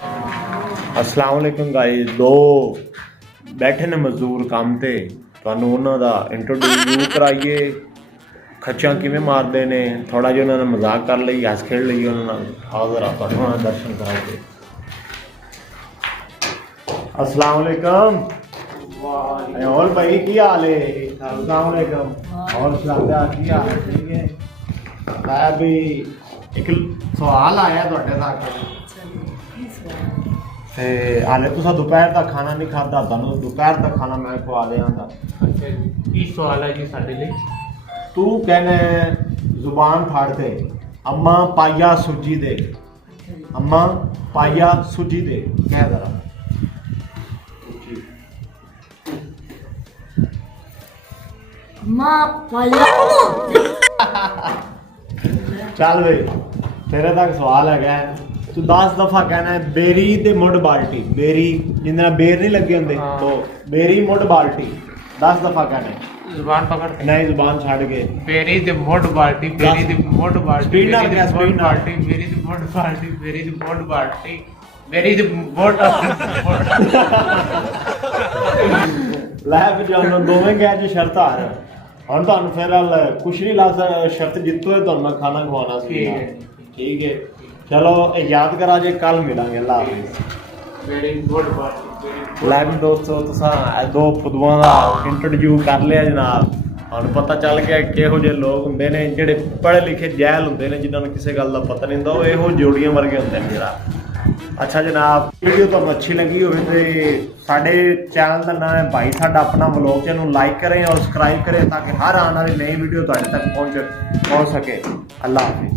अस्सलाम वालेकुम गाइस। दो बैठे ने मजदूर काम ते ਤੁਹਾਨੂੰ ਉਹਨਾਂ ਦਾ ਇੰਟਰੋਡਿਊਸ ਕਰਾਈਏ। ਖੱਚਾਂ ਕਿਵੇਂ ਮਾਰਦੇ ਨੇ, ਥੋੜਾ ਜਿਹਾ ਉਹਨਾਂ ਨਾਲ ਮਜ਼ਾਕ ਕਰ ਲਈ, ਹੱਸ ਖੇਡ ਲਈ ਉਹਨਾਂ ਨਾਲ। ਆਓ ਜ਼ਰਾ ਤੁਹਾਨੂੰ ਉਹਨਾਂ ਦੇ ਦਰਸ਼ਨ ਕਰਾਈਏ। अस्सलाम वालेकुम। और भाई की हाल है? अस्सलाम वालेकुम। और सलाम की हाल है? ठीक है। मैं भी एक सवाल आया ਤੁਹਾਡੇ ਤੱਕ ਤੇ ਹਾਲੇ ਤੁਸੀਂ ਦੁਪਹਿਰ ਦਾ ਖਾਣਾ ਨਹੀਂ ਖਾਧਾ, ਤੁਹਾਨੂੰ ਦੁਪਹਿਰ ਦਾ ਖਾਣਾ ਮੈਂ ਖਵਾ ਦਿਆਂਗਾ। ਅੱਛਾ ਜੀ, ਕੀ ਸਵਾਲ ਹੈ ਜੀ ਸਾਡੇ ਲਈ? ਤੂੰ ਕਹਿੰਦਾ ਜ਼ੁਬਾਨ ਫਾੜ ਕੇ ਅੰਮਾ ਪਾਇਆ ਸੂਜੀ ਦੇ, ਅੰਮਾ ਪਾਇਆ ਸੂਜੀ ਦੇ ਕਹਿ ਜ਼ਰਾ। ਚੱਲ ਵੇ ਤੇਰੇ ਤੱਕ ਸਵਾਲ ਹੈਗਾ। ਤੂੰ 10 ਦਫਾ ਕਹਿਣਾ ਹੈ ਬੇਰੀ ਤੇ ਮੁੱਢ ਬਾਲਟੀ। ਬੇਰੀ ਜਿੰਦੇ ਨਾਲ ਬੇਰ ਨਹੀਂ ਲੱਗੇ ਹੁੰਦੇ ਤੋ ਬੇਰੀ ਮੁੱਢ ਬਾਲਟੀ 10 ਦਫਾ ਕਹਿਣਾ ਹੈ। ਜ਼ੁਬਾਨ ਪਕੜ ਕੇ ਨਹੀਂ, ਜ਼ੁਬਾਨ ਛੱਡ ਕੇ। ਬੇਰੀ ਤੇ ਮੁੱਢ ਬਾਲਟੀ, ਬੇਰੀ ਤੇ ਮੁੱਢ ਬਾਲਟੀ, ਸਪੀਡ ਨਾਲ ਗਿਆ, ਸਪੀਡ ਨਾਲ। ਬੇਰੀ ਤੇ ਮੁੱਢ ਬਾਲਟੀ, ਬੇਰੀ ਤੇ ਮੁੱਢ ਬਾਲਟੀ, ਬੇਰੀ ਤੇ ਮੁੱਢ। ਲੈ ਵੀ ਜਾਨੋ ਦੋਵੇਂ ਗਏ ਜੀ ਸ਼ਰਤ ਹਾਰ। ਹੁਣ ਤੁਹਾਨੂੰ ਫਿਰ ਕੁਛ ਨਹੀਂ ਲਾ ਸ਼ਰਤ ਜਿੱਤੋ ਤੁਹਾਨੂੰ ਮੈਂ ਖਾਣਾ ਖਵਾਉਣਾ ਸੀ। ਠੀਕ ਹੈ ਚਲੋ ਇਹ ਯਾਦ ਕਰਾ ਜੇ, ਕੱਲ ਮਿਲਾਂਗੇ। ਅੱਲਾ ਹਾਫਿਜ਼। ਬੇਰੀ ਮੁੱਢ ਬਾਲਟੀ। ਲੈ ਵੀ ਦੋਸਤੋ ਤੁਸਾਂ ਇਹ ਦੋ ਫੁੱਦੂਆਂ ਦਾ ਇੰਟਰੋਡਿਊਸ ਕਰ ਲਿਆ ਜਨਾਬ। ਹੁਣ ਪਤਾ ਚੱਲ ਗਿਆ ਕਿਹੋ ਜਿਹੇ ਲੋਕ ਹੁੰਦੇ ਨੇ ਜਿਹੜੇ ਪੜ੍ਹੇ ਲਿਖੇ ਜਹਿਲ ਹੁੰਦੇ ਨੇ, ਜਿਨ੍ਹਾਂ ਨੂੰ ਕਿਸੇ ਗੱਲ ਦਾ ਪਤਾ ਨਹੀਂ ਹੁੰਦਾ। ਉਹ ਇਹੋ ਜੋੜੀਆਂ ਵਰਗੇ ਹੁੰਦੇ ਨੇ ਜਰਾ। ਅੱਛਾ ਜਨਾਬ, ਵੀਡੀਓ ਤੁਹਾਨੂੰ ਅੱਛੀ ਲੱਗੀ ਹੋਵੇ ਤੇ ਸਾਡੇ ਚੈਨਲ ਦਾ ਨਾਮ ਹੈ ਭਾਈ ਸਾਡਾ ਆਪਣਾ ਵਲੌਗ, ਚੈਨਲ ਲਾਈਕ ਕरें और सब्सक्राइब करें ताकि हर आने वाली नई वीडियो ਤੁਹਾਡੇ ਤੱਕ ਪਹੁੰਚ ਸਕੇ। ਅੱਲਾ ਹਾਫਿਜ਼।